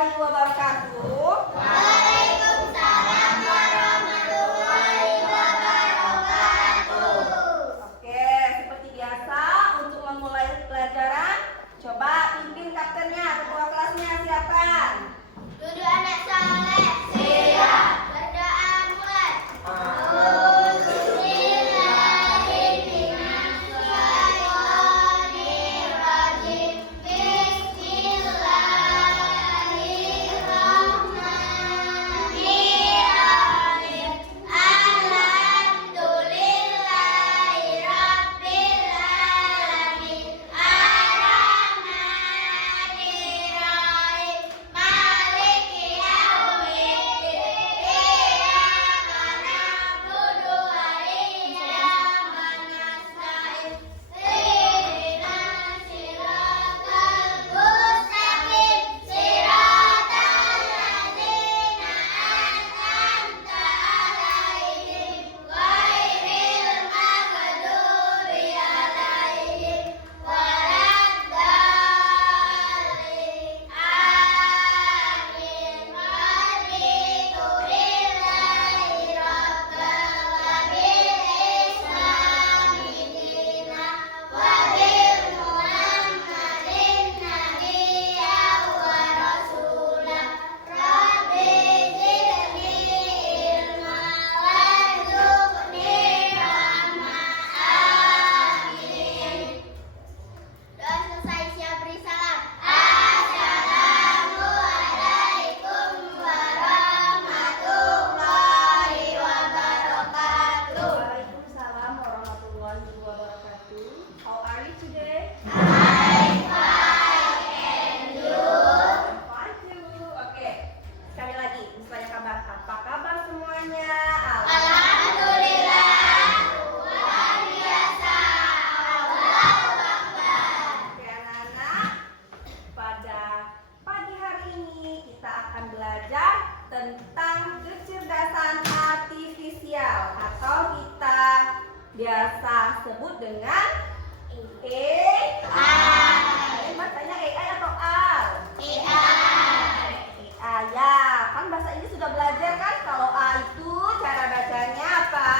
warahmatullahi wabarakatuh. Waalaikumsalam warahmatullahi wabarakatuh. Oke, seperti biasa untuk memulai pelajaran, coba pimpin kaptennya, ketua kelasnya siapa? Duduk anak saleh. Siap. Berdoa mulai. Bismillahirrahmanirrahim. Bismillahirrahmanirrahim. Alhamdulillahi rabbil alamin. Ar-Rahmanir-Rahim. Maliki yaumiddin. Iyyaka na'budu wa iyyaka nasta'in. Ihdinas siratal mustaqim. Siratal ladzina an'amta 'alaihim ghairil maghdubi 'alaihim waladdallin. Amin. Raditu billahi rabban wa bil islami dinan wa bi Muhammadin nabiyyan wa rasulan. Rabbi zidni ilma warzuqni rahmah. Amin. Doa selesai, siap beri salam. Assalamualaikum warahmatullahi wabarakatuh. Waalaikumsalam warahmatullahi wabarakatuh. How are you today? I'm fine, and you? Fine too. Oke, sekali lagi, misalnya kabar. Apa kabar semuanya? Alhamdulillah, luar biasa. Allahu Akbar. Oke anak-anak, pada pagi hari ini kita akan belajar tentang kecerdasan artifisial atau kita biasa sebut dengan AI. Bacanya AI atau AL? AI. AI ya, kan bahasa Inggris sudah belajar kan? Kalau A itu cara bacanya apa?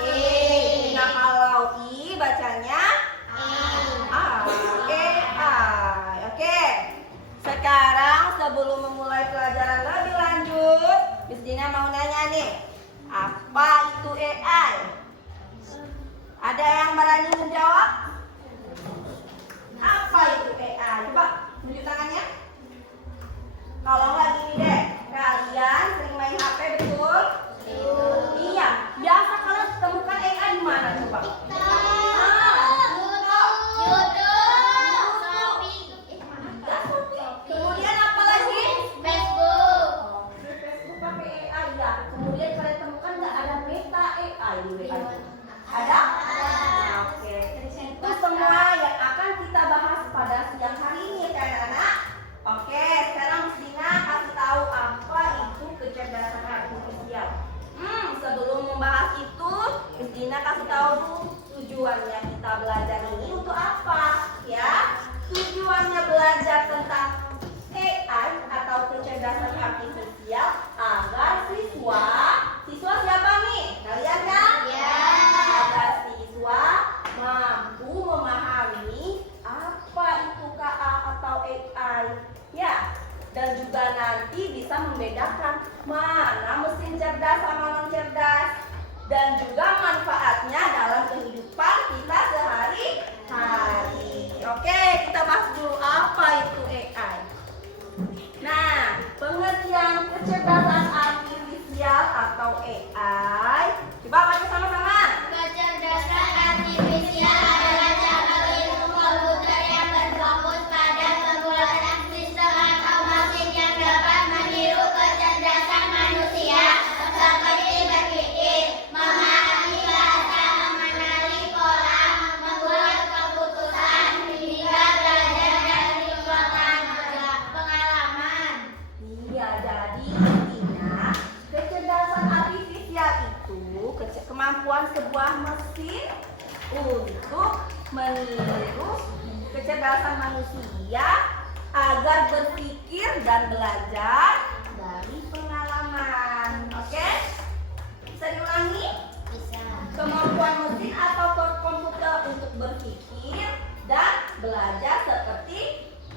E. Nah kalau I bacanya AI. Oke. Sekarang sebelum memulai pelajaran lebih lanjut, Miss Dina mau nanya nih, apa itu AI? Ada yang berani menjawab? Apa itu AI? Coba tunjuk tangannya. Kalau nggak gini deh, kalian sering main HP betul? Iya. Biasa kalian temukan AI di mana coba? Kemudian apa lagi? Facebook. Di Facebook pakai AI ya. Kemudian kalian temukan nggak ada meta AI di WA? Ada? Oke. Itu semua yang akan kita bahas pada siang hari ini kan anak? Oke, sekarang Miss Dina kasih tahu apa itu kecerdasan artifisial. Sebelum membahas itu, Miss Dina kasih tahu dulu tujuannya kita belajar ini untuk apa, ya? Tujuannya belajar tentang AI atau kecerdasan artifisial agar siswa siapa nih? Kalian kan? Ya. Agar siswa mampu memahami apa itu KA atau AI, ya, dan juga nanti bisa membedakan mana mesin cerdas sama non cerdas dan juga manfaatnya dalam kehidupan kita sehari-hari. Oke, kita bahas dulu apa itu AI. Nah, pengertian kecerdasan artifisial atau AI. Coba baca sama-sama. Kecerdasan artifisial adalah cabang ilmu komputer yang berfokus pada penggunaan sistem atau mesin yang dapat meniru kecerdasan manusia, seperti berpikir, memahami bahasa, mengenali pola, membuat keputusan, hingga belajar dari pengalaman. Iya, jadi intinya kecerdasan artifisial itu kemampuan sebuah mesin untuk meniru kecerdasan manusia agar berpikir dan belajar dari pengalaman. Oke? Bisa diulangi? Bisa. Kemampuan mesin atau komputer untuk berpikir dan belajar seperti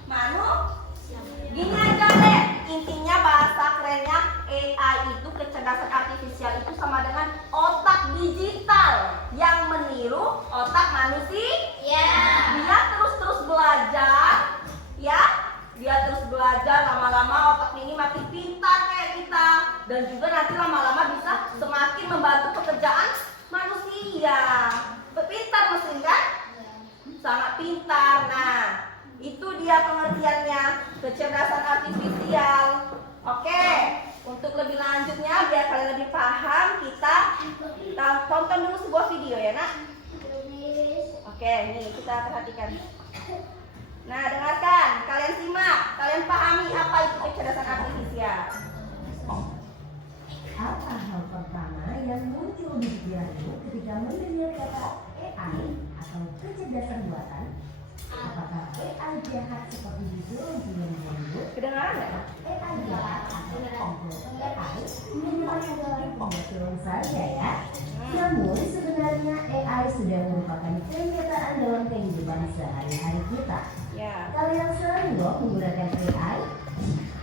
manusia. Gini aja deh, intinya bahasa kerennya AI itu, kecerdasan artifisial itu sama dengan otak digital yang meniru otak manusia. Ya. Dia terus belajar, ya. Dia terus belajar, lama-lama otak ini makin pintar kayak kita. Dan juga nanti lama-lama bisa semakin membantu pekerjaan manusia. Pintar mesin kan? Sangat pintar. Nah, itu dia pengertiannya kecerdasan artifisial. Oke, untuk lebih lanjutnya biar kalian lebih paham, kita tonton dulu sebuah video ya nak. Oke, nih kita perhatikan. Nah, dengarkan, kalian simak, kalian pahami apa itu kecerdasan artifisial. Apa hal pertama yang muncul di pikiranmu ketika mendengar kata AI atau kecerdasan buatan? Apakah AI jahat seperti di film-film Hollywood? Kedengaran nggak? AI jahat atau komputer AI memang adalah pembuat film saja ya. Namun sebenarnya AI sudah merupakan kenyataan dalam kehidupan sehari-hari kita. Ya. Kalian sering loh menggunakan AI?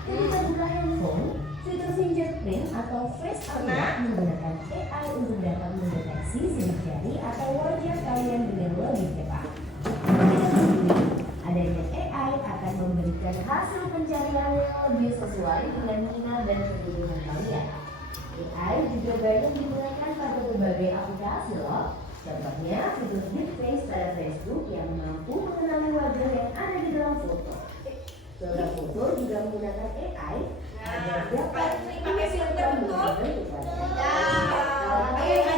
Ketika buka handphone, fitur fingerprint atau face unlock menggunakan AI untuk dapat mendeteksi sidik jari atau wajah kalian dengan lebih cepat. Adanya AI akan memberikan hasil pencarian yang lebih sesuai dengan minat dan kebutuhan kalian. AI juga banyak digunakan pada berbagai aplikasi loh. Contohnya fitur deepfake pada Facebook yang mampu mengenali wajah yang ada di dalam foto. Seorang foto juga menggunakan AI agar dapat pakai filter betul. AI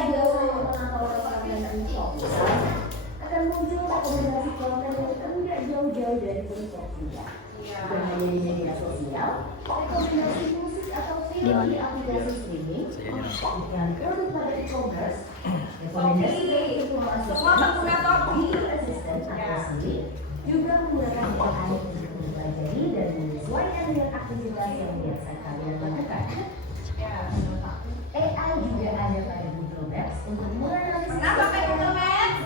biasanya akan muncul rekomendasi konten yang tidak jauh-jauh dari TikTok juga. Bukan hanya di media sosial, rekomendasi musik atau film di aplikasi streaming, iklan produk pada e-commerce, rekomendasi informasi Semua pengguna Topi. asisten atau Siri juga menggunakan AI untuk mempelajari dan menyesuaikan dengan aktivitas yang biasa kalian lakukan. AI juga ada pada Google Maps untuk menganalisis Pernah pakai Google Maps?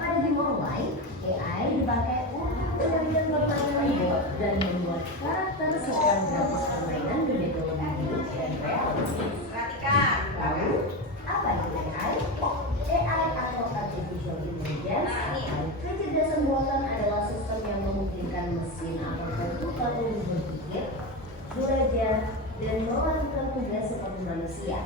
pada game online, AI dipakai untuk mengendalikan permainan bot dan membuat karakter serta grafis permainan menjadi lebih hidup dan realistis. Perhatikan. Lalu, apa itu AI? AI atau Artificial Intelligence atau kecerdasan buatan adalah sistem yang memungkinkan mesin atau komputer untuk berpikir, belajar, dan melakukan tugas seperti manusia.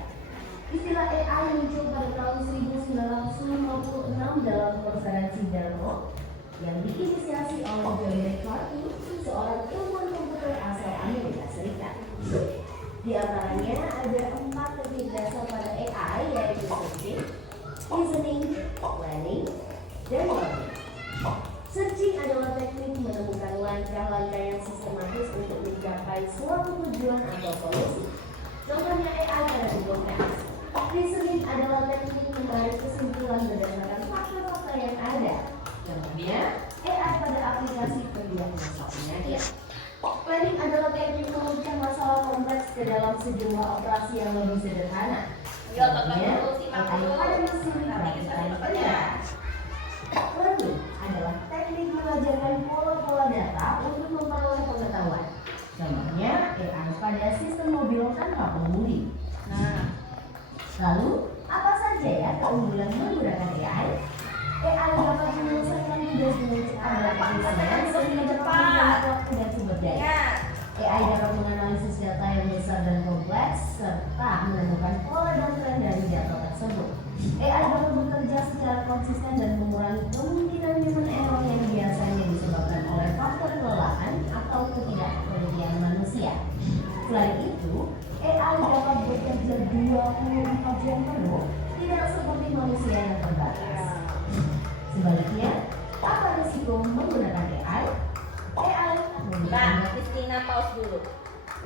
Istilah AI muncul pada tahun 1956 dalam konferensi Delft yang diinisiasi oleh John McCarthy, seorang ilmuwan komputer asal Amerika Serikat. Di antaranya ada 4 teknik dasar pada AI, yaitu searching, reasoning, planning, dan learning. Searching adalah teknik menemukan langkah-langkah yang sistematis untuk mencapai suatu tujuan atau solusi. Contohnya AI pada Google Maps. Reasoning adalah teknik menarik kesimpulan berdasarkan fakta-fakta yang ada. Contohnya AI pada aplikasi pendiagnosa penyakit. Planning adalah teknik merumuskan masalah kompleks ke dalam sejumlah operasi yang lebih sederhana. Yuk, tonton dulu, simak AI dulu. pada mesin Nanti kita dan dapat kerja. ya. Learning adalah teknik mengajarkan pola-pola data untuk memperoleh pengetahuan. Contohnya AI pada sistem mobil tanpa pengemudi. Nah, Lalu, apa saja ya keunggulan menggunakan AI? AI dapat menyelesaikan tugas dengan cepat dan efisien sehingga dapat menghemat waktu dan sumber daya. ingat. AI dapat menganalisis data yang besar dan kompleks serta menemukan pola dan tren dari data tersebut. AI dapat bekerja secara konsisten dan mengurangi kemungkinan human error yang biasanya disebabkan oleh faktor kelelahan atau ketidakpercayaan manusia. Selain itu, AI dapat bekerja 24 jam penuh, tidak seperti manusia yang terbatas. Sebaliknya, apa risiko menggunakan AI? AI Nah, Christina pause dulu.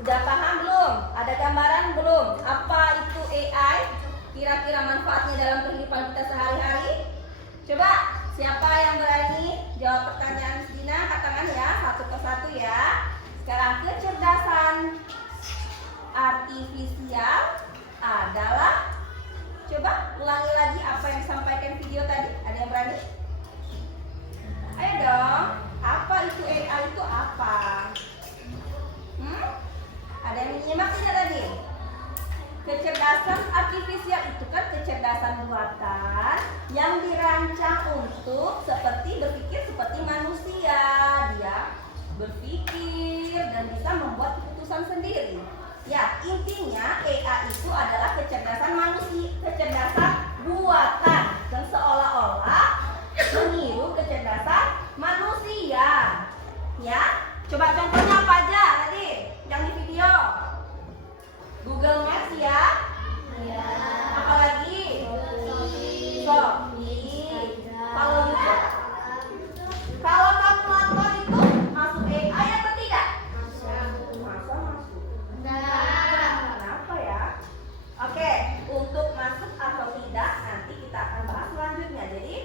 Udah paham belum? Ada gambaran belum? Apa itu AI? Kira-kira manfaatnya dalam kehidupan kita sehari-hari? Coba Siapa yang berani jawab pertanyaan Dina? Angkat tangan ya, satu persatu ya. Sekarang kecerdasan artifisial adalah, coba ulangi lagi apa yang disampaikan video tadi. Ada yang berani? Ayo dong. Apa itu AI itu apa? Ada yang menyimak tidak tadi? Kecerdasan artifisial itu kan kecerdasan buatan yang dirancang untuk berpikir seperti manusia. Dia berpikir dan bisa membuat keputusan sendiri. Ya, intinya AI itu adalah kecerdasan manusia, kecerdasan buatan, dan seolah-olah meniru kecerdasan manusia. Ya, coba contohnya apa aja tadi yang di video? Google Maps ya. Ya. Apalagi? Shopee. Kalau YouTube? Kalau kalkulator itu masuk AI atau tidak? Masuk. Kenapa ya? Oke, untuk masuk atau tidak nanti kita akan bahas selanjutnya. Jadi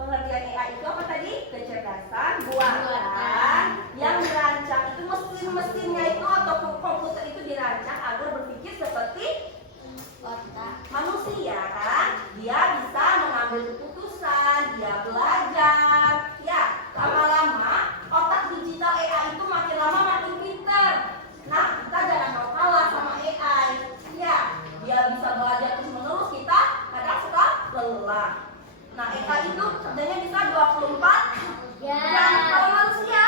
pengertian AI itu apa tadi? Kecerdasan buatan yang dirancang itu mesinnya itu atau komputer itu dirancang agar berpikir seperti manusia kan? Dia bisa mengambil keputusan, dia belajar. Ya, lama-lama otak digital AI itu makin lama makin pintar. Nah, kita jangan mau kalah sama AI. Ya, dia bisa belajar terus menerus, kita kadang suka lelah. Nah, AI itu kerjanya bisa 24 jam. Kalau manusia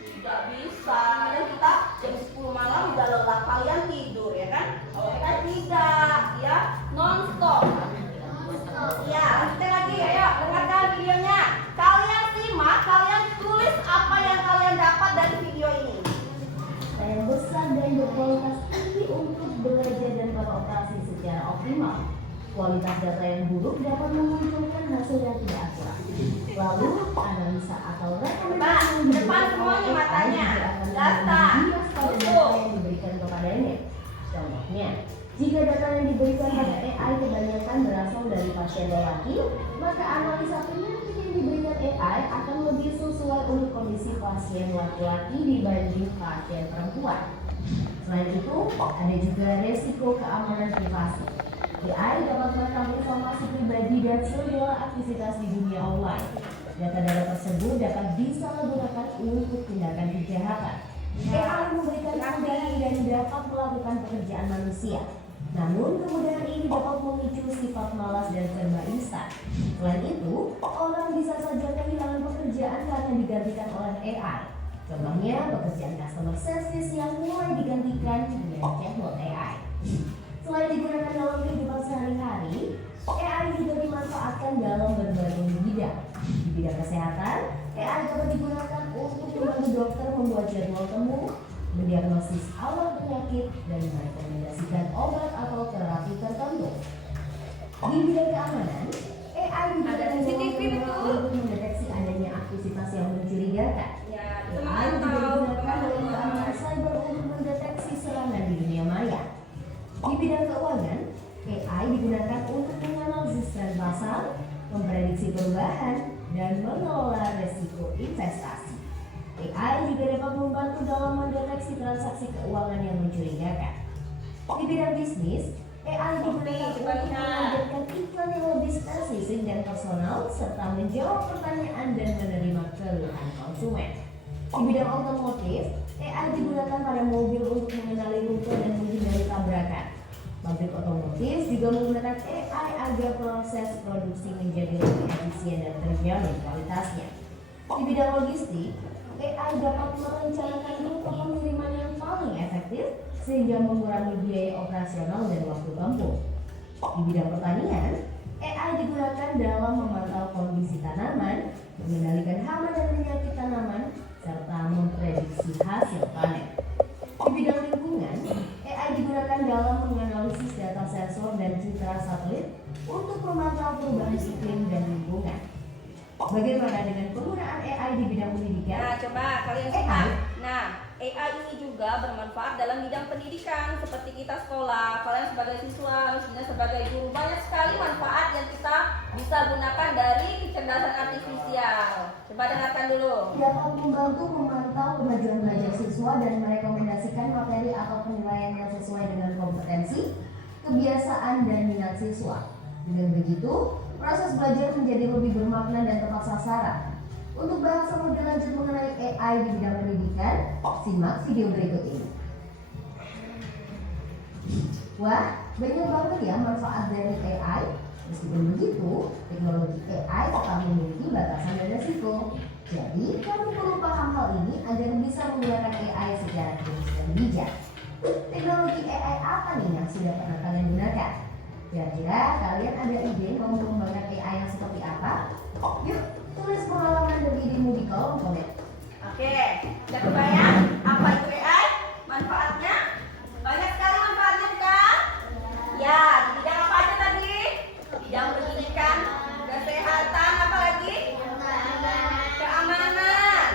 tidak bisa. Dan kita jam 10 malam udah lelah, kalian tidur ya kan? Kalau AI tidak, ya non-stop. Ya, lanjutkan lagi ya, yuk dengarkan videonya. Kalian simak, kalian tulis apa yang kalian dapat dari video ini. Yang besar dan berkualitas tinggi untuk belajar dan beroperasi secara optimal. Kualitas data yang buruk dapat memunculkan hasil yang tidak akurat. Lalu, analisa atau rekomendasi yang depan semuanya matanya. Data. yang diberikan kepadanya. Contohnya, jika data yang diberikan pada AI kebanyakan berasal dari pasien lelaki, maka analisa penyakit yang diberikan AI akan lebih sesuai untuk kondisi pasien laki-laki dibanding pasien perempuan. Selain itu, ada juga resiko keamanan privasi. AI dapat merekam informasi pribadi dan segala aktivitas di dunia online. Data-data tersebut dapat disalahgunakan untuk tindakan kejahatan. AI memberikan kemudahan dan dapat melakukan pekerjaan manusia. Namun, kemudahan ini dapat memicu sifat malas dan serba instan. Selain itu, orang bisa saja kehilangan pekerjaan karena digantikan oleh AI. Contohnya, pekerjaan customer service yang mulai digantikan dengan chatbot AI. Selain digunakan dalam kehidupan sehari-hari, AI juga dimanfaatkan dalam berbagai bidang. Di bidang kesehatan, AI dapat digunakan untuk membantu dokter membuat jadwal temu, mendiagnosis awal penyakit, dan merekomendasikan obat atau terapi tertentu. Di bidang keamanan, AI digunakan untuk mendeteksi adanya aktivitas yang mencurigakan. AI juga digunakan dalam keamanan cyber untuk mendeteksi serangan di dunia maya. Di bidang keuangan, AI digunakan untuk menganalisis tren pasar, memprediksi perubahan, dan mengelola resiko investasi. AI juga dapat membantu dalam mendeteksi transaksi keuangan yang mencurigakan. Di bidang bisnis, AI digunakan untuk mengajarkan iklan yang lebih spesifik dan personal, serta menjawab pertanyaan dan menerima keluhan konsumen. Di bidang otomotif, AI digunakan pada mobil untuk mengenali rute dan menghindari tabrakan. Pabrik otomotif juga menggunakan AI agar proses produksi menjadi lebih efisien dan terjamin kualitasnya. Di bidang logistik, AI dapat merencanakan rute pengiriman yang paling efektif sehingga mengurangi biaya operasional dan waktu tempuh. Di bidang pertanian, AI digunakan dalam memantau kondisi tanaman, mengendalikan hama dan penyakit tanaman, serta memprediksi hasil panen. Di bidang lingkungan, AI digunakan dalam menganalisis data sensor dan citra satelit untuk memantau perubahan iklim dan lingkungan. Bagaimana dengan penggunaan AI di bidang pendidikan? Nah, coba kalian simak. Nah, AI ini juga bermanfaat dalam bidang pendidikan seperti kita sekolah. Kalian sebagai siswa, misalnya sebagai guru, banyak sekali manfaat yang kita bisa gunakan dari kecerdasan artifisial. Coba dengarkan dulu. Dapat membantu memantau kemajuan belajar siswa dan merekomendasikan materi atau penilaian yang sesuai dengan kompetensi, kebiasaan, dan minat siswa. Dengan begitu, proses belajar menjadi lebih bermakna dan tepat sasaran. Untuk bahas lebih lanjut mengenai AI di bidang pendidikan, simak video berikut ini. Wah, banyak banget ya manfaat dari AI. Meskipun begitu, teknologi AI tetap memiliki batasan dan resiko. Jadi, kami perlu paham hal ini agar bisa menggunakan AI secara kritis dan bijak. Teknologi AI apa nih yang sudah pernah kalian gunakan? Kira-kira kalian ada ide mau mengembangkan AI yang seperti apa? Yuk, tulis pengalaman dan idemu di kolom komen. Oke, udah kebayang apa itu AI? Manfaatnya? Banyak sekali manfaatnya bukan? Ya, di bidang apa aja tadi? Bidang pendidikan, kesehatan, apa lagi? Keamanan,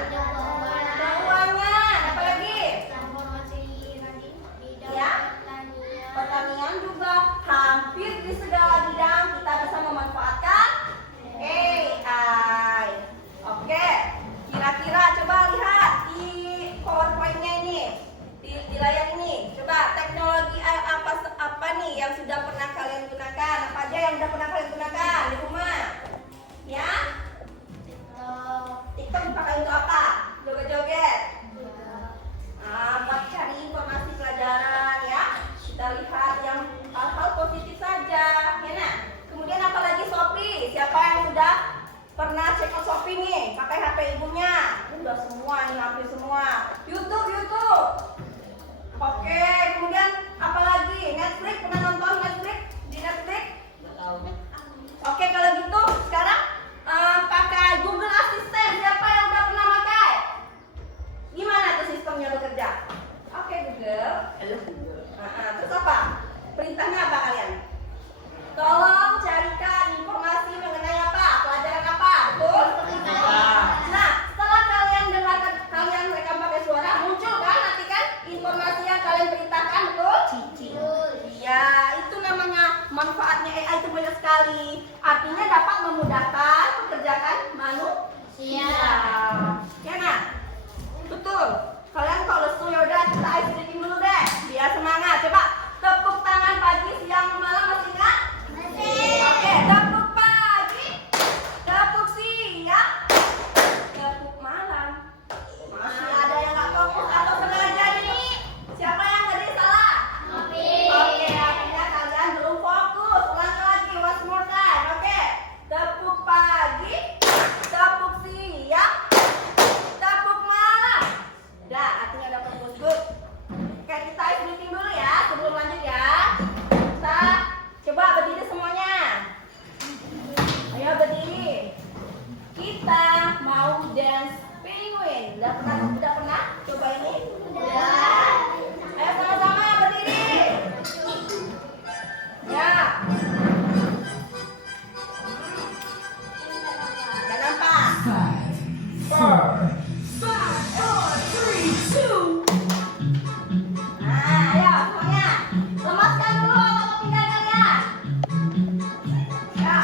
keuangan, apa lagi? Ya, pertanian juga. Hampir di segala bidang kita bisa memanfaatkan AI. Oke, kira-kira coba lihat di PowerPoint-nya ini, di layar ini. Coba teknologi apa nih yang sudah pernah kalian gunakan? Apa aja yang sudah pernah kalian gunakan di rumah? Ya? TikTok dipakai untuk apa? Joget-joget. Buat cari informasi pelajaran ya. Kita lihat yang hal-hal positif saja, ya nah. Kemudian apalagi Shopee. Siapa yang sudah pernah cek out Shopee nih? Pakai HP ibunya? Udah semua nih, hampir semua. YouTube. Oke, kemudian apalagi Netflix. Pernah nonton Netflix di Netflix? Oke, kalau gitu sekarang pakai Google Assistant. Siapa yang udah pernah pakai? Gimana tuh sistemnya bekerja? Oke, Google. Halo Google. Terus apa? Perintahnya apa kalian? Tolong carikan informasi mengenai apa? Pelajaran apa? Betul? Nah, setelah kalian dengarkan, kalian rekam pakai suara, muncul kan nanti kan informasi yang kalian perintahkan, betul? Iya, itu namanya manfaatnya AI itu banyak sekali. Artinya dapat memudahkan pekerjaan manusia. Ya nah? Betul. Kalian kalau lesu ya udah kita ice breaking dulu deh, biar semangat. Coba tepuk tangan pagi, siang, malam, masih ingat? Masih. Oke, tepuk pagi, tepuk siang, tepuk malam. Masih ada yang nggak fokus atau sengaja nih? Siapa yang tadi salah? Oke, artinya kalian belum fokus. Ulang lagi, once more time. Oke, tepuk pagi, tepuk siang, tepuk malam. Udah, artinya udah fokus. Good. Oke, kita ice breathing dulu ya sebelum lanjut ya. Kita coba berdiri semuanya. Ayo berdiri. Kita mau dance penguin. Udah pernah? Coba ini? Udah. Ayo sama-sama berdiri. Ya. Udah nampak? 5, 4, 3, 2. Nah, ayo semuanya. Lemaskan dulu otot pinggang kalian. Ya.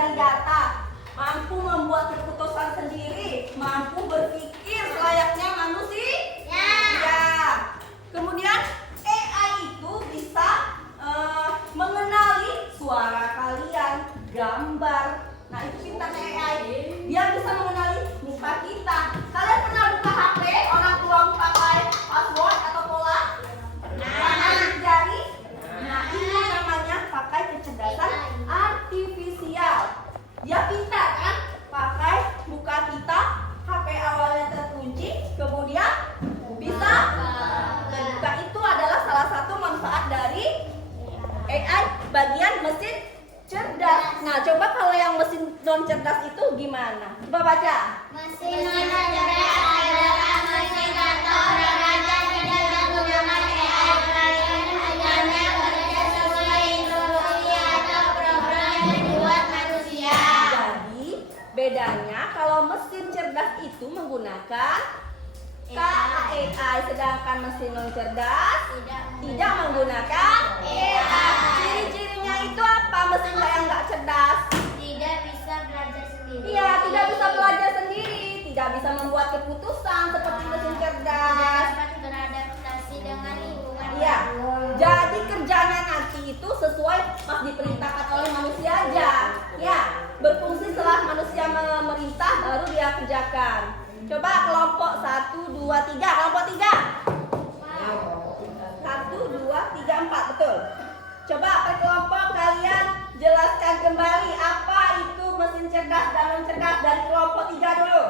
mencari data, mampu membuat keputusan sendiri, mampu berpikir layaknya manusia. Ya. Kemudian AI itu bisa mengenali suara kalian, gambar. Nah, itu pintarnya AI. Dia bisa mengenali muka kita. Kalian pernah buka HP, orang tua pakai password atau pola? Jari. Nah, ini namanya pakai kecerdasan artifisial. Dia pintar kan? Pakai muka kita, HP awalnya terkunci, kemudian bisa terbuka. Itu adalah salah satu manfaat dari AI bagian mesin cerdas. Nah, coba kalau yang mesin non cerdas itu gimana? Coba baca. Mesin non cerdas adalah mesin atau perangkat yang tidak menggunakan AI hanya bekerja sesuai instruksi atau program yang dibuat manusia. Jadi bedanya kalau mesin cerdas itu menggunakan AI, sedangkan mesin non cerdas tidak menggunakan AI. Ciri-cirinya itu apa? Mesin yang nggak cerdas. Tidak bisa belajar sendiri. Iya, tidak bisa belajar sendiri, tidak bisa membuat keputusan seperti mesin cerdas. Dapat beradaptasi dengan lingkungan. Iya, jadi kerjanya nanti itu sesuai pas diperintahkan oleh manusia aja. Ya, berfungsi setelah manusia memerintah baru dia kerjakan. Coba kelompok 1, 2, 3, kelompok 3. 1, 2, 3, 4, betul. Coba per kelompok kalian jelaskan kembali apa itu mesin cerdas dan non cerdas dari kelompok 3 dulu.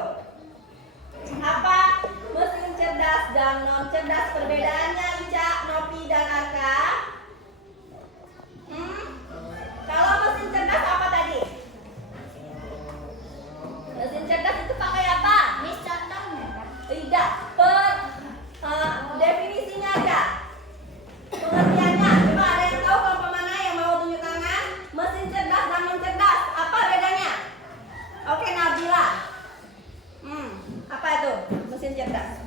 Apa mesin cerdas dan non cerdas, perbedaannya Ica, Nopi, dan Arka? Kalau mesin cerdas apa tadi? Mesin cerdas itu pakai apa? Miss contohnya. Tidak, definisinya aja. Pengertiannya, coba ada yang tahu kelompok mana yang mau tunjuk tangan? Mesin cerdas dan non cerdas, apa bedanya? Oke, Nabila. Apa itu mesin cerdas?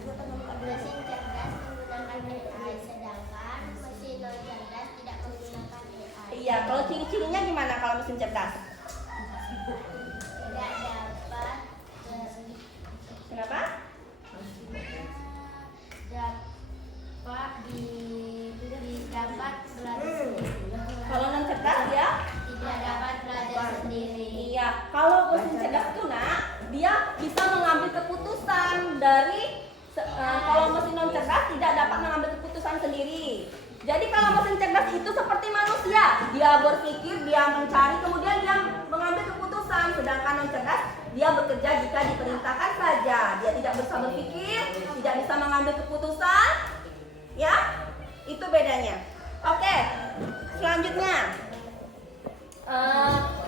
Mesin cerdas menggunakan AI, sedangkan mesin non cerdas tidak menggunakan AI. Iya, kalau ciri-cirinya gimana kalau mesin cerdas? Tidak dapat Kenapa? dapat belajar sendiri. Kalau non cerdas ya? Tidak dapat belajar sendiri. Iya, kalau mesin cerdas itu nak, dia bisa mengambil keputusan dari kalau mesin non cerdas tidak dapat mengambil keputusan sendiri. Jadi kalau mesin cerdas itu seperti manusia, dia berpikir, dia mencari, kemudian dia mengambil keputusan. Sedangkan non cerdas, dia bekerja jika diperintahkan saja. Dia tidak bisa berpikir, tidak bisa mengambil keputusan. Ya, itu bedanya. Oke, selanjutnya.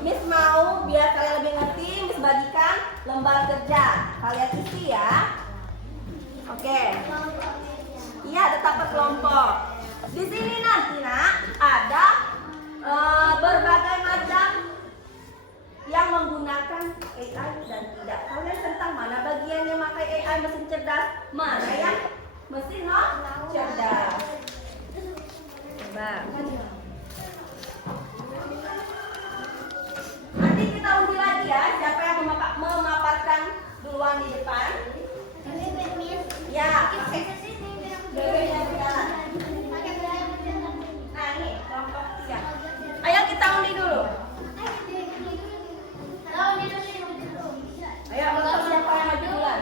Miss mau biar kalian lebih ngerti, Miss bagikan lembar kerja. Kalian isi ya. Oke. Iya, tetap berkelompok. Di sini nanti nak ada berbagai macam yang menggunakan AI dan tidak. Kalian tentang mana bagian yang pakai AI mesin cerdas, mana yang mesin non cerdas. Coba. Nanti kita undi lagi ya, siapa yang memaparkan duluan di depan. Ya, oke. Bebeknya di dalam. Nah ini kelompok 3. Ayo kita undi dulu. Ayo kelompok siapa yang maju duluan.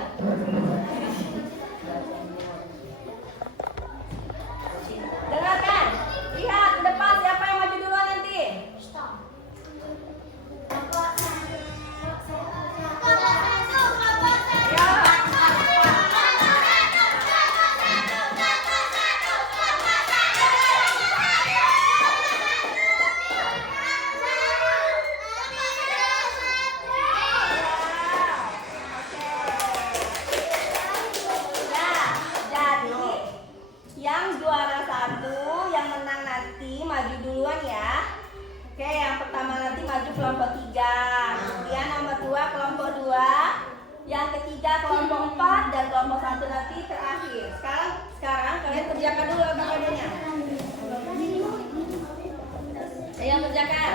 Dengarkan, lihat ke depan siapa yang maju duluan nanti. Yang juara 1, yang menang nanti maju duluan ya. Oke, yang pertama nanti maju kelompok 3, kemudian nomor 2 kelompok 2, yang ketiga kelompok 4, dan kelompok 1 nanti terakhir. Sekarang kalian kerjakan dulu bagiannya. Ayo kerjakan.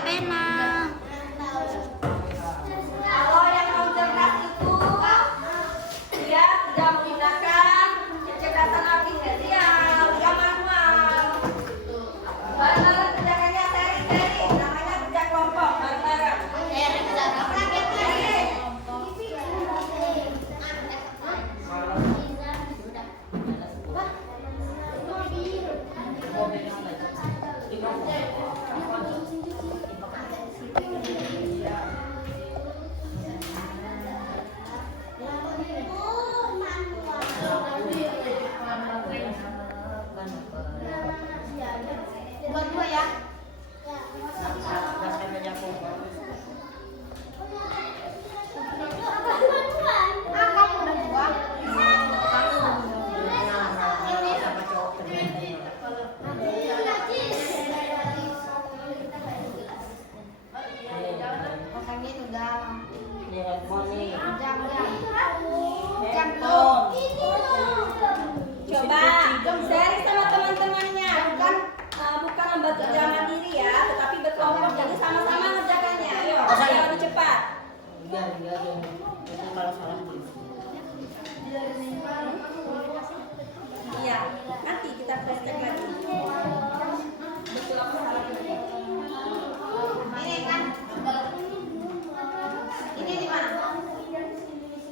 pena. Kalau yang non cerdas itu dia tidak menggunakan kecerdasan artifisial, dia manual. Bareng-bareng kerjakannya seri-seri, namanya kerja kelompok bareng-bareng. Dua-dua ya. Kamu udah dua. Makanya itu dalam. Jam belum. Coba share sama teman-temannya, bukan membuat kerja mandiri ya, tetapi berkelompok, jadi sama-sama ngerjakannya. Ayo, ayo lebih cepat. Iya, nanti kita cross check lagi. Betul apa salah? Ini kan. Ini di mana?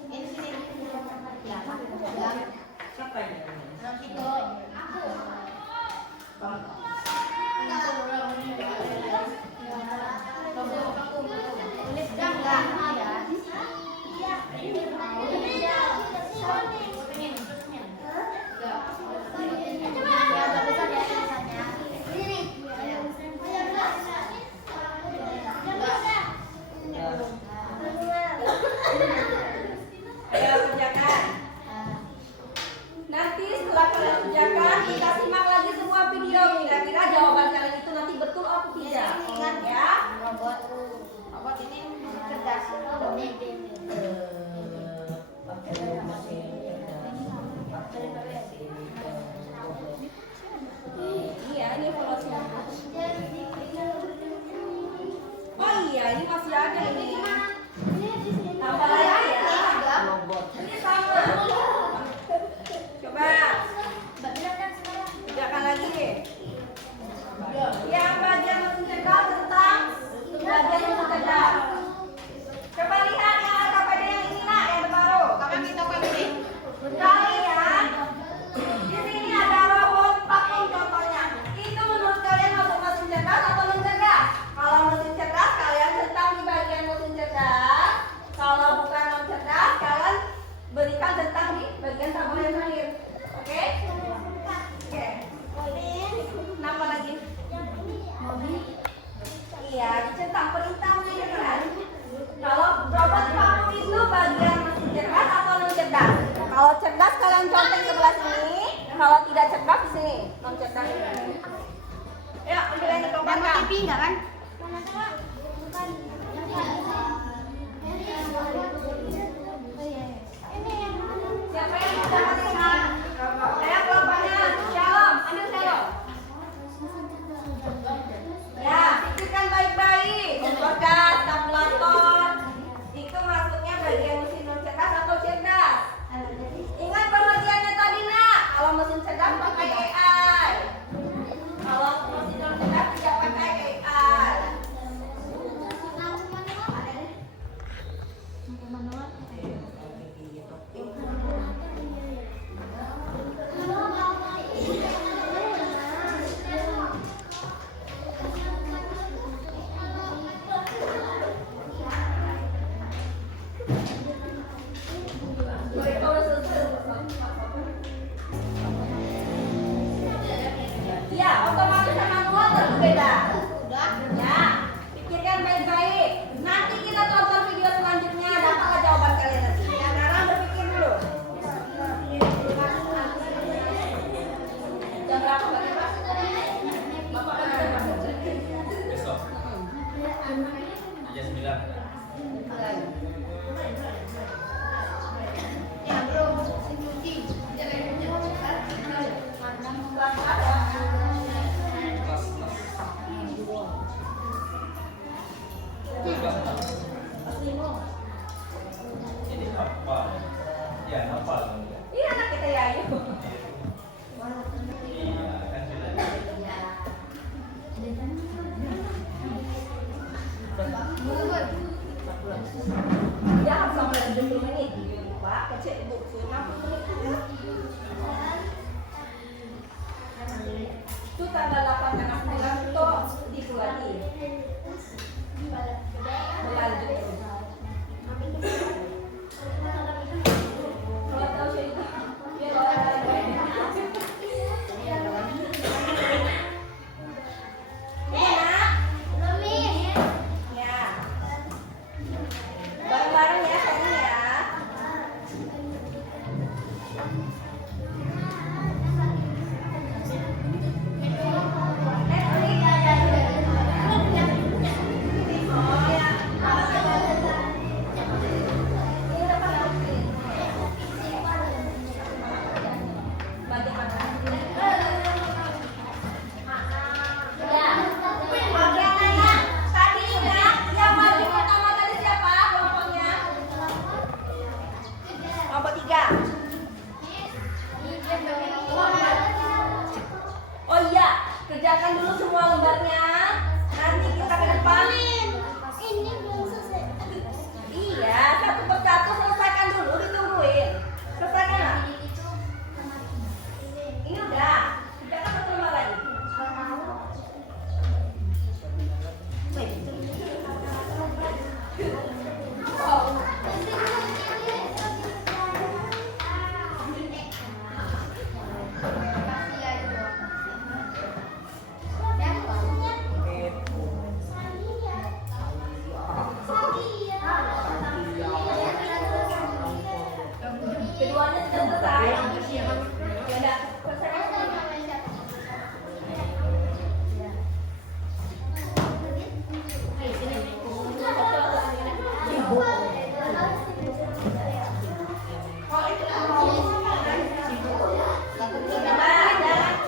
Ini sini. Ya, Siapa ini? itu. Tulis jam enggak? Ayo kerjakan. Nanti setelah kalian kerjakan, kita simak lagi semua video. Kira-kira jawaban kalian itu nanti betul atau tidak? Ya. Robot ini cerdas. Iya, ini evaluasinya. Oh iya, ini masih ada ini. Tambah lagi ya. Ini sama. Coba. Kerjakan lagi. Yang bagian mesin cerdas tentang bagian mesin cerdas. Coba lihat yang KPD yang ini nak, yang terbaru. Kamu kita ini. Kalian di sini ada robot vakum contohnya. Itu menurut kalian masuk mesin cerdas atau non cerdas? Kalau mesin cerdas kalian centang di bagian mesin cerdas. Kalau bukan non cerdas kalian berikan centang di bagian tabel yang terakhir. Oke? Oke. Nambah lagi. Iya, dicentang perintahnya ya kan. Kalau robot vakum itu bagian mesin cerdas atau non cerdas? Kalau cerdas kalian contek sebelah sini, kalau tidak cerdas di sini, non cerdas di sini. Ayo, ambil yang dikelompokkan. TV enggak kan? Siapa yang bisa lihat? Ayo kelompoknya, Shalom, ambil Shalom. Ya, pikirkan baik-baik. Berkas, tabulator, itu masuknya bagian mesin non cerdas atau cerdas? Ingat pengertiannya tadi nak, kalau mesin cerdas pakai AI, kalau mesin non cerdas tidak pakai AI. Ya, otomatis sama manual tentu beda. Ya, pikirkan baik-baik. Nanti kita tonton video selanjutnya, dapatlah jawaban kalian nanti. Ya, sekarang berpikir dulu. Jam berapa Pak? Bapak kan ada masuk. Besok. Jam 9. Ya, belum. Cuci. Kelas selesaikan dulu semua lembarnya. Nanti kita ke depan. Ini belum selesai. Iya, satu persatu selesaikan dulu, ditungguin. Selesaikan lah. Ini udah. Kita kan satu lembar lagi. Keduanya sudah selesai. Ya udah, selesaikan.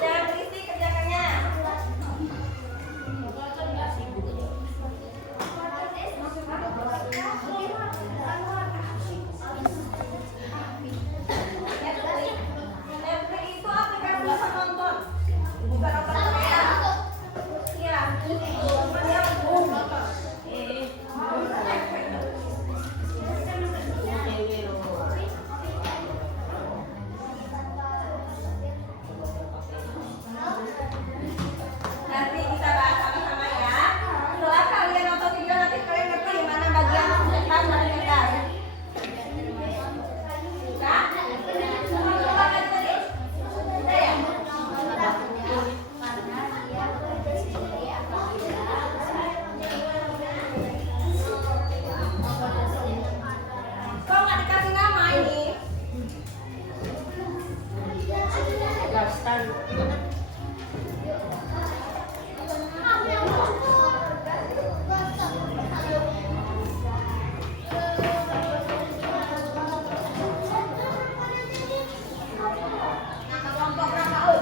Jangan berisik kerjakannya. Netflix itu aplikasi untuk nonton, bukan aplikasi ya. Iya. Nanti kita bahas sama-sama ya. Setelah kalian nonton video nanti kalian ngerti mana bagian sebentar mana enggak. Nah, udah ya? Kok nggak dikasih nama ini? Kelompok berapa?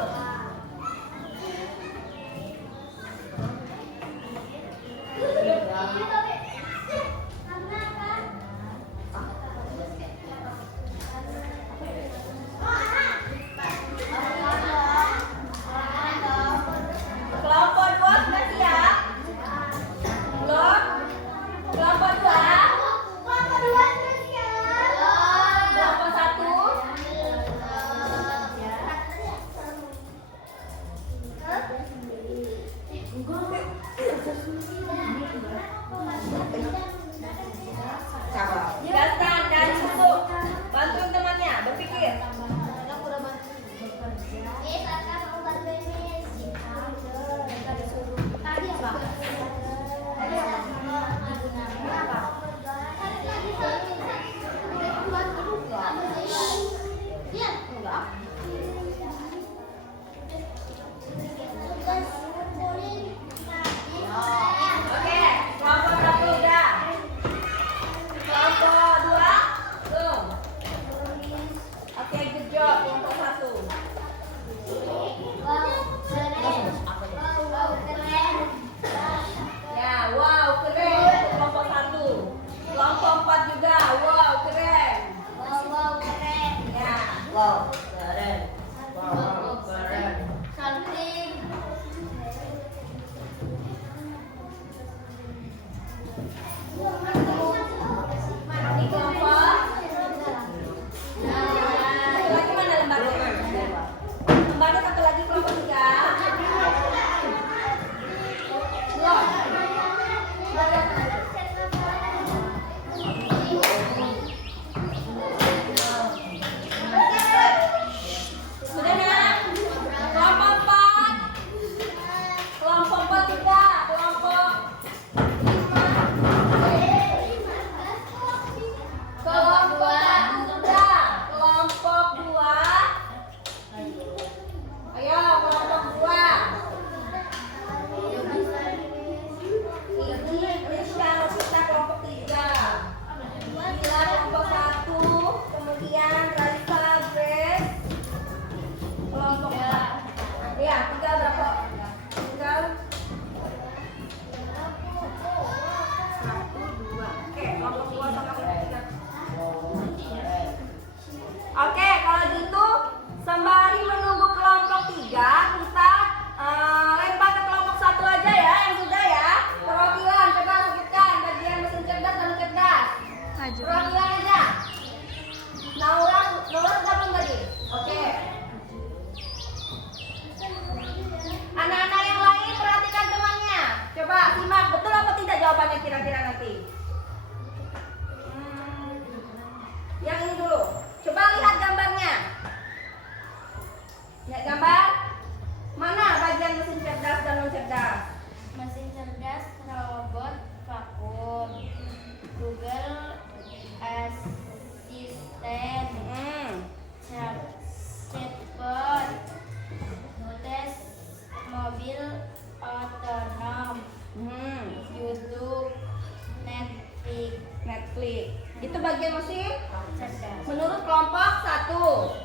sebagai mesin cerdas. menurut kelompok 1.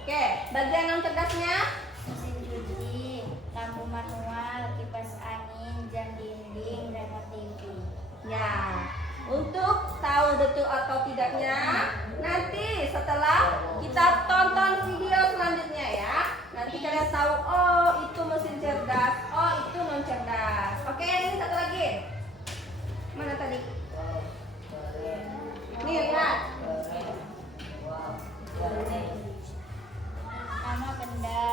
Oke, bagian non cerdasnya Mesin cuci, lampu manual, kipas angin, jam dinding, remote TV. ya. Untuk tahu betul atau tidaknya, nanti setelah kita tonton video selanjutnya ya, nanti kalian tahu, oh itu mesin cerdas, oh itu non cerdas. Oke, ini satu lagi. Mana tadi? Nih lihat. Nama benda,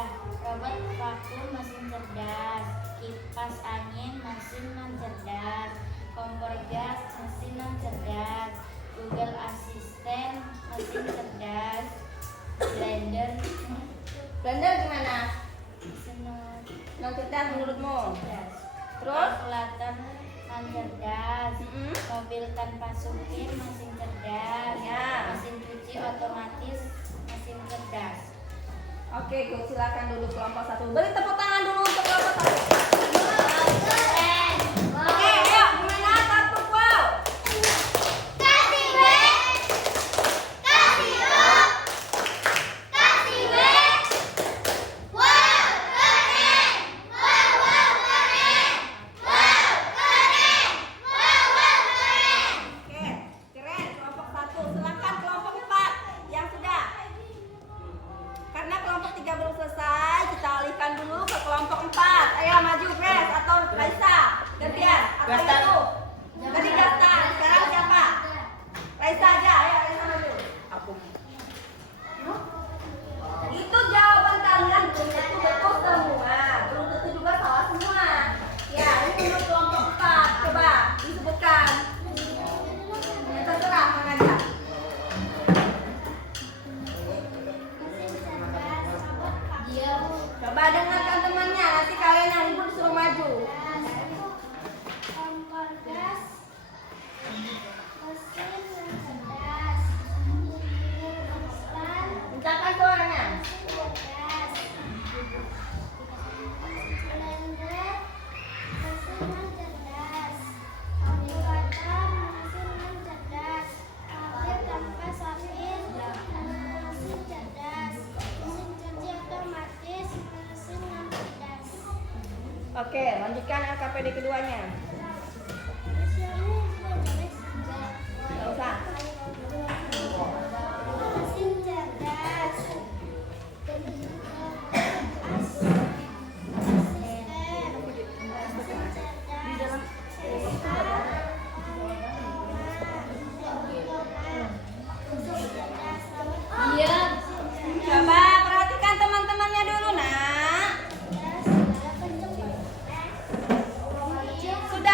robot vakum mesin cerdas, kipas angin mesin non cerdas, kompor gas mesin non cerdas, Google Assistant mesin cerdas, blender Blender gimana? mesin Non cerdas menurutmu? cerdas, Terus? kalkulator non cerdas, Mm-mm. mobil tanpa supir mesin cerdas, Ya. mesin cuci otomatis mesin cerdas. Oke, Gus, silakan dulu kelompok 1. Beri tepuk tangan dulu untuk kelompok 1. Oke, ayo gimana? Satu, wow. Kasih B, kasih O, kasih B. Wow, keren. Wow, wow, keren. Wow, keren. Wow, wow, keren. Oke, keren kelompok 1. Silakan kelompok 4 yang sudah. Karena kelompok 3 belum selesai, kita alihkan dulu ke kelompok 4. Ayo maju, Grace atau Raisa. Gantian. Atau Gastan. itu. Tadi Gastan. Sekarang siapa? Raisa aja. Ayo Raisa maju. Itu jawaban kalian belum tentu betul semua. Belum tentu juga salah semua. Ya, ini menurut kelompok 4. Coba disebutkan. Ya, terserah mana aja. Coba dengarkan temannya, nanti kalian yang libur disuruh maju. Kompor gas, mesin cerdas, instan, Kencangkan suaranya. cerdas, blender, mesin cerdas, kalkulator, mesin cerdas, mobil tanpa supir, mesin cerdas, mesin cuci otomatis, mesin cerdas. Oke, lanjutkan LKPD keduanya. Gak usah. Mesin cerdas, Di dalam iya. coba perhatikan teman-temannya dulu, Nak. Sudah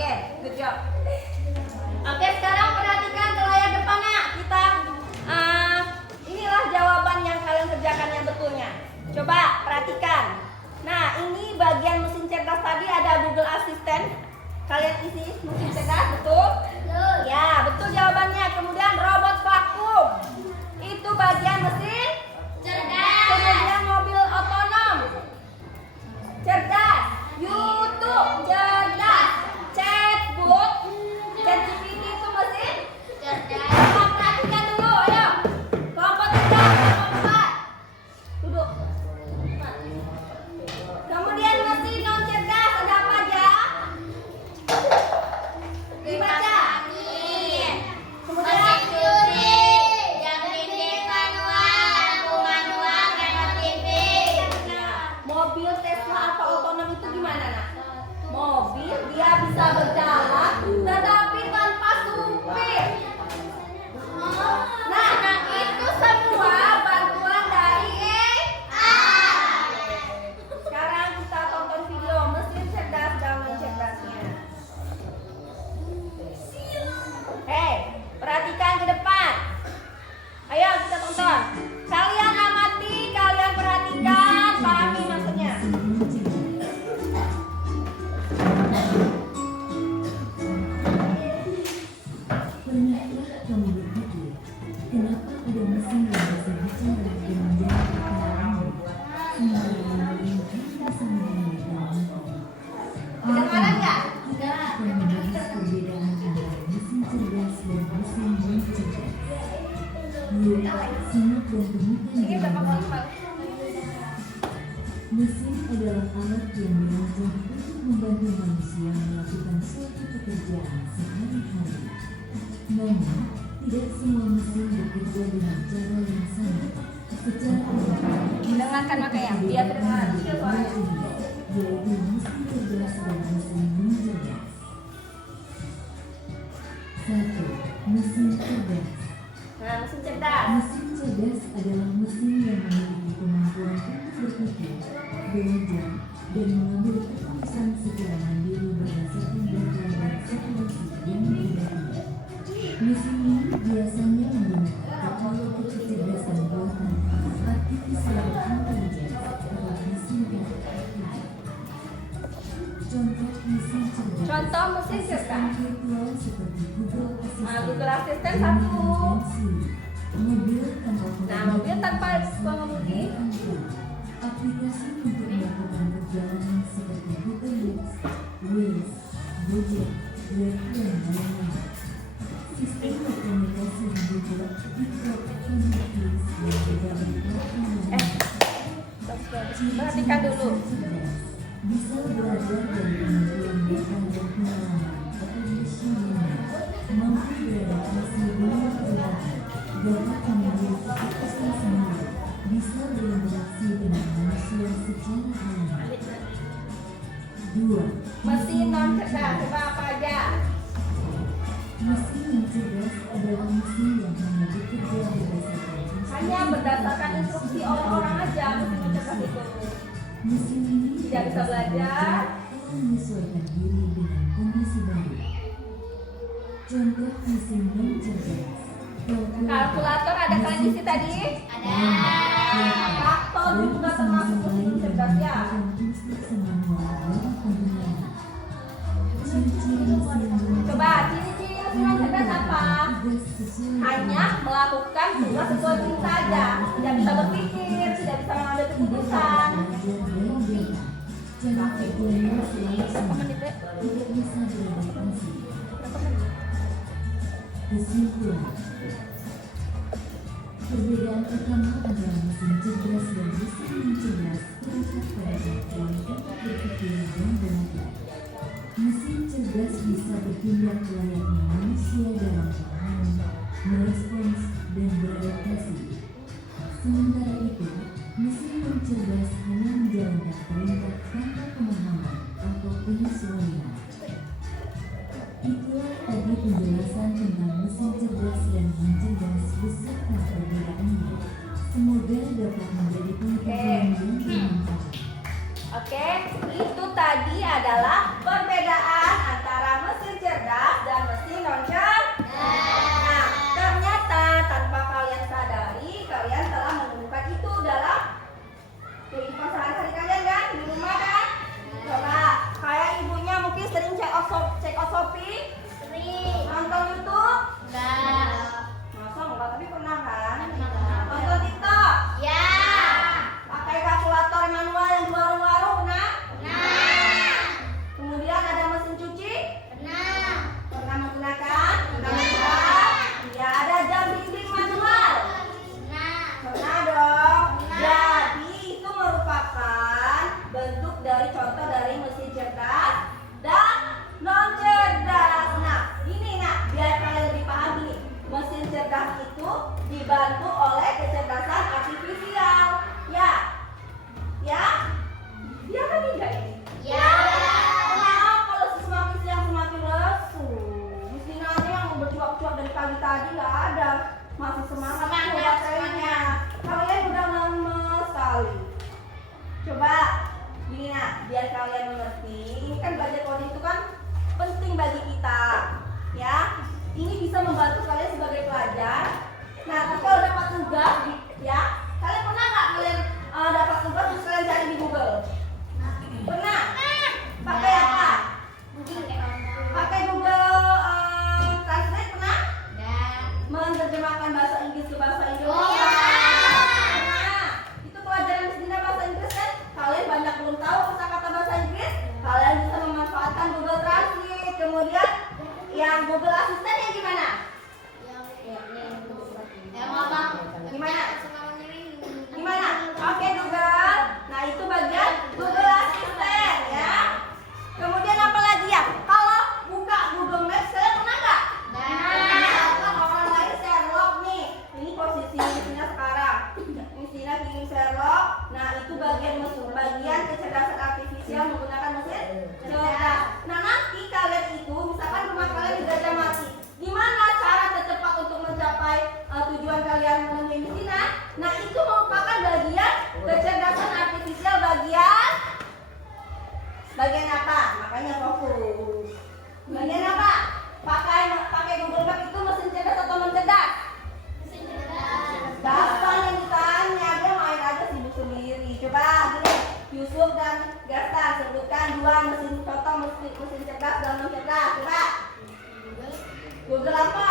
Oke, good job. Oke, sekarang perhatikan ke layar depannya. Kita inilah jawaban yang kalian kerjakan yang betulnya. Coba perhatikan. Nah, ini bagian mesin cerdas tadi ada Google Assistant. Kalian isi mesin cerdas, betul? Ya, betul jawabannya. Kemudian robot vakum. Itu bagian mesin cerdas. Kemudian mobil otonom. Cerdas. YouTube cerdas. Chatbot. ChatGPT itu mesin cerdas. Coba perhatikan dulu, ayo. Kelompok 3, kelompok 4. Duduk. Kemudian mesin non cerdas ada apa aja? Dibaca. Kemudian mobil Tesla atau otonom itu gimana, nak? Mobil dia bisa berjalan tetapi tanpa supir. Nah, itu semua bantuan dari AI. Sekarang kita tonton video mesin cerdas dan non cerdasnya. Hei, perhatikan ke depan. Ayo kita tonton. Kalian amati, kalian perhatikan, pahami maksudnya. Pernahkah kamu berpikir, kenapa ada mesin yang bisa bicara dengan jarak kendaraanmu, sehingga memungkinkan bisa mengendalikan motor? Kedengaran nggak? Kita akan membahas perbedaan antara mesin cerdas dan mesin non cerdas. Yuk, simak dan temukan Ini berapa kali, jawabannya. Pak? Mesin adalah alat yang dirancang untuk membantu manusia melakukan suatu pekerjaan sehari-hari. Namun, tidak semua mesin bekerja dengan cara yang sama. Secara umum, Dengarkan makanya, biar terdengar kecil suaranya. yaitu mesin cerdas dan mesin non cerdas. 1. Mesin cerdas. Nah, mesin cerdas. Mesin cerdas adalah mesin yang memiliki kemampuan untuk berpikir, belajar, dan mengambil keputusan secara mandiri berdasarkan data dan situasi yang dihadapinya. Mesin ini biasanya menggunakan teknologi kecerdasan buatan artificial intelligence atau mesin artificial. Contoh mesin cerdas. Contoh mesin cerdas. Virtual seperti Google Assistant. Nah, Google Assistant satu. Mobil tanpa Nah, mobil tanpa pengemudi. aplikasi untuk melakukan perjalanan seperti Google Maps, Waze, Gojek, Grab, dan lain-lain. Sistem komunikasi juga TikTok, Netflix, dan berbagai platform lain. Perhatikan dulu. Bisa belajar dari pengumpulan data dan pengalaman atau machine mampu beradaptasi dengan cepat, dapat mengambil keputusan sendiri, bisa berinteraksi dengan manusia secara alami. 2. Mesin non cerdas, coba apa aja? Mesin yang cerdas adalah mesin yang hanya bekerja Hanya berdasarkan instruksi orang-orang aja mesin non cerdas itu. Mesin ini Tidak bisa belajar. menyesuaikan diri dengan kondisi baru. Contoh mesin non cerdas. Kalkulator ada kalian isi tadi? Traktor juga termasuk mesin cerdas ya. Coba ciri-ciri mesin non cerdas apa? Hanya melakukan tugas sesuai perintah saja. Tidak bisa berpikir, tidak bisa mengambil keputusan. Kesimpulan, perbedaan utama antara mesin cerdas dan mesin non cerdas terletak pada kemampuan untuk berpikir dan belajar. Mesin cerdas bisa bertindak layaknya manusia dalam pemahaman, merespons, dan beradaptasi. Sementara itu, mesin non cerdas hanya menjalankan perintah tanpa pemahaman atau penyesuaian. Itulah tadi penjelasan tentang mesin cerdas dan non cerdas beserta perbedaannya. Semoga dapat menjadi pengetahuan dan bermanfaat. Oke, itu tadi adalah perbedaan antara mesin kemudian yang Google Assistant yang gimana? Gimana? Gimana? Oke Google. Nah itu bagian Google Assistant ya. Kemudian apa lagi ya? Kalau buka Google Maps kalian pernah nggak? Misalkan orang lain Sherlock nih. Ini posisi mesinnya sekarang. Mesinnya kirim Sherlock. Nah itu bagian kecerdasan artifisial menggunakan mesin cerdas. Nah nanti kalian itu misalkan rumah kalian di Gajah Mati. Gimana cara tercepat untuk mencapai tujuan kalian menemui mesinnya? Nah itu merupakan bagian kecerdasan artifisial bagian apa? Makanya fokus. Bagian apa? Pakai Google Maps itu mesin cerdas atau mencerdas? Gampang yang ditanya, dia main aja sibuk sendiri. Coba gini, Yusuf dan Gaston sebutkan dua mesin contoh mesin cerdas dan mencerdas. Coba. Google apa?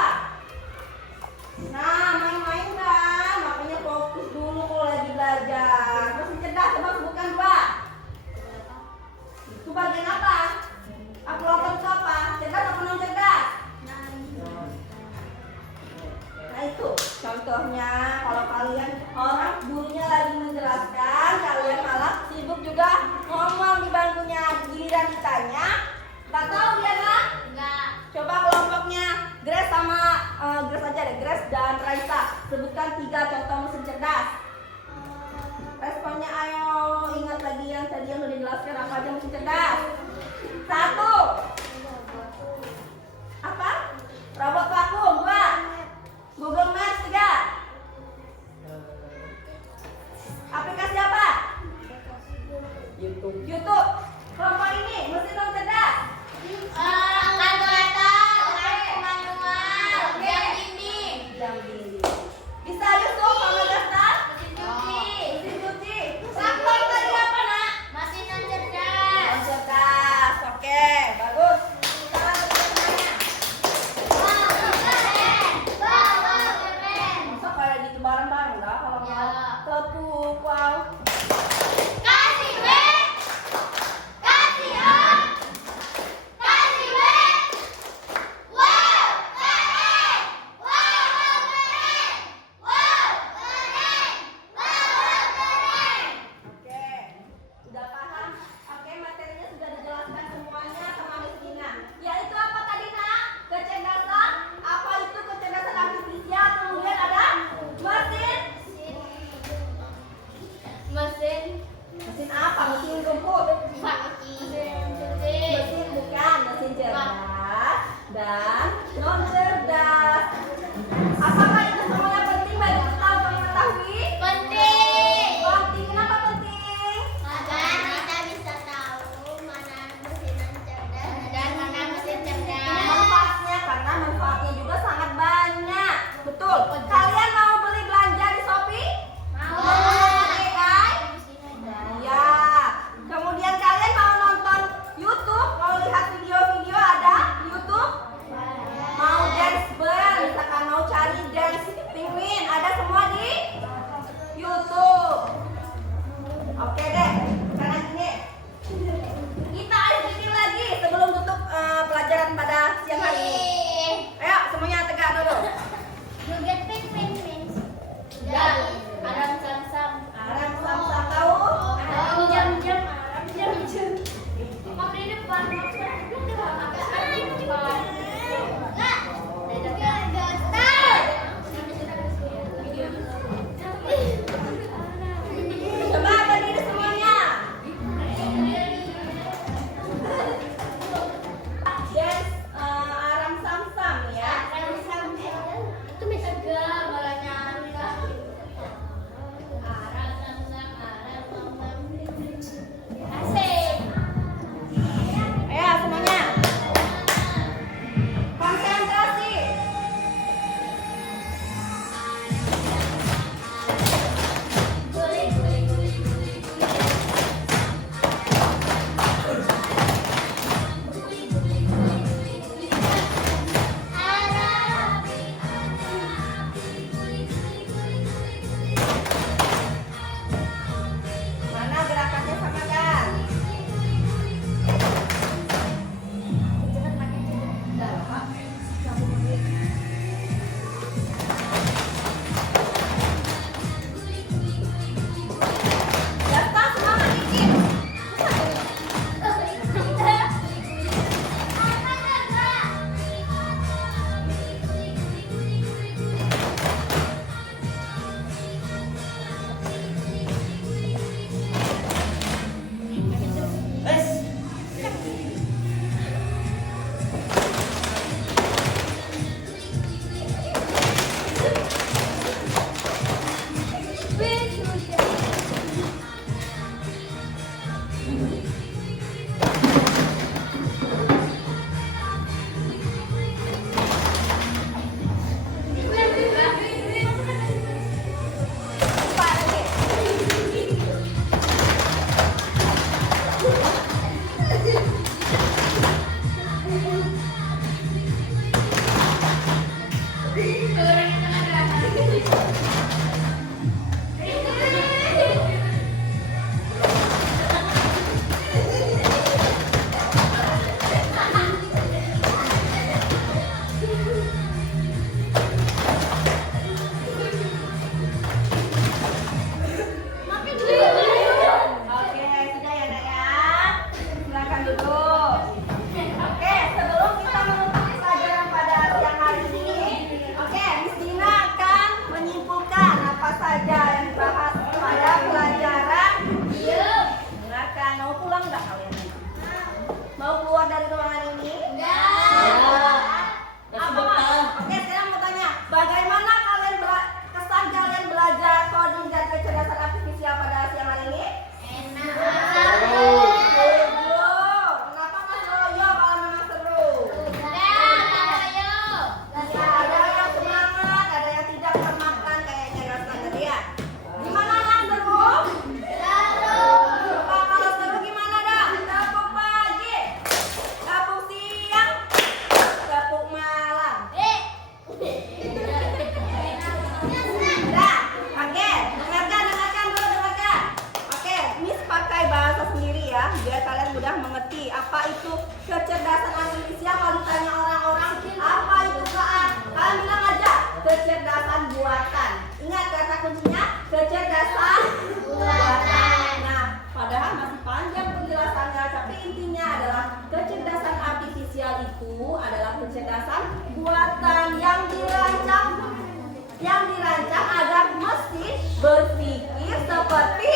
Nah, main-main kan, makanya fokus dulu kalau lagi belajar. Mesin cerdas, coba sebutkan dua. Itu bagian apa? Upload itu apa? Cerdas atau non cerdas? Nah itu contohnya kalau kalian orang gurunya lagi menjelaskan, kalian malah sibuk juga ngomong di bangkunya, giliran ditanya, nggak tahu dia nggak? Coba kelompoknya Grace sama itu adalah kecerdasan buatan yang dirancang agar mesin berpikir seperti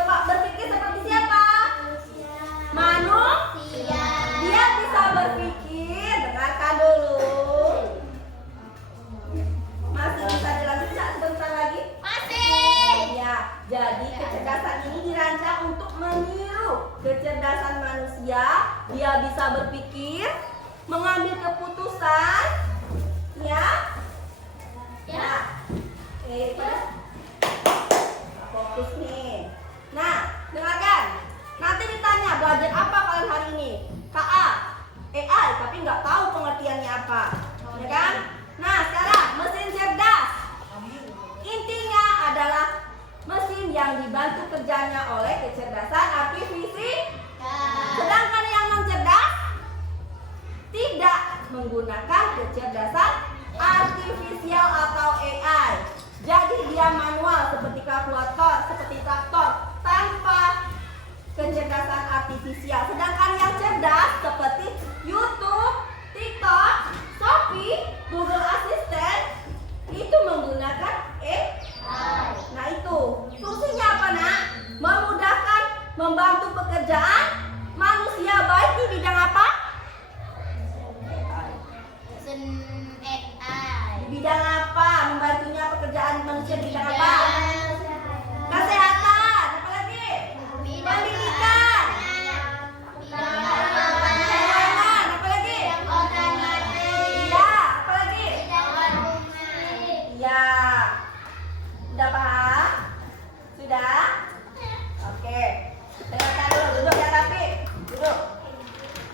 berpikir seperti siapa? Manusia. Dia bisa berpikir. Dengarkan dulu. Masih bisa dilanjutkan sebentar lagi? Masih. Ya, jadi kecerdasan ini dirancang untuk meniru kecerdasan manusia. Dia bisa berpikir, mengambil keputusan, ya. Nah, fokus nih. Nah, dengarkan. Nanti ditanya belajar apa kalian hari ini? KA, AI, tapi nggak tahu pengertiannya apa, ya kan? Nah, sekarang mesin cerdas. Intinya adalah mesin yang dibantu kerjanya oleh kecerdasan artifisial. Sedangkan yang non-cerdas tidak menggunakan kecerdasan artifisial atau AI. Jadi dia manual seperti kalkulator, seperti traktor, tanpa kecerdasan artifisial. Sedangkan yang cerdas seperti YouTube, TikTok, Shopee, Google Assistant itu menggunakan AI. Nah itu fungsinya apa nak? Memudahkan, membantu pekerjaan manusia baik di bidang apa? Di bidang apa? Membantunya pekerjaan manusia di bidang apa? Kesehatan, apa lagi? Pendidikan. Keuangan, apa lagi? Iya, apa lagi? Iya. Sudah paham? Sudah? Oke. Dengarkan dulu, duduk ya rapi. Duduk.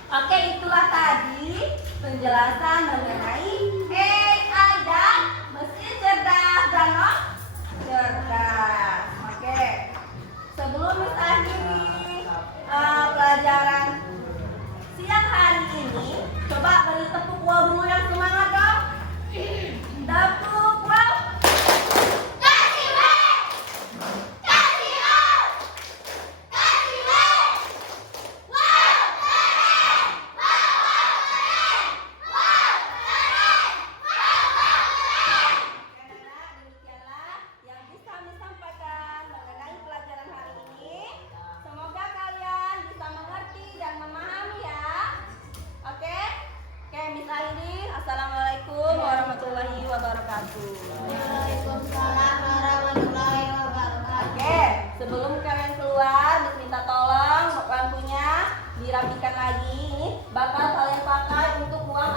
Oke, itulah tadi penjelasan mengenai AI dan mesin cerdas dan non cerdas. Oke. Sebelum Miss akhiri pelajaran siang hari ini, coba beri tepuk wow dulu yang semangat dong. Tepuk wow. Demikianlah yang bisa Miss sampaikan mengenai pelajaran hari ini. Semoga kalian bisa mengerti dan memahami ya. Oke? Oke, Miss akhiri. Assalamualaikum warahmatullahi wabarakatuh. Waalaikumsalam warahmatullahi wabarakatuh. Oke, sebelum kalian keluar, Miss minta tolong lampunya dirapikan lagi. Ini bakal kalian pakai untuk ruang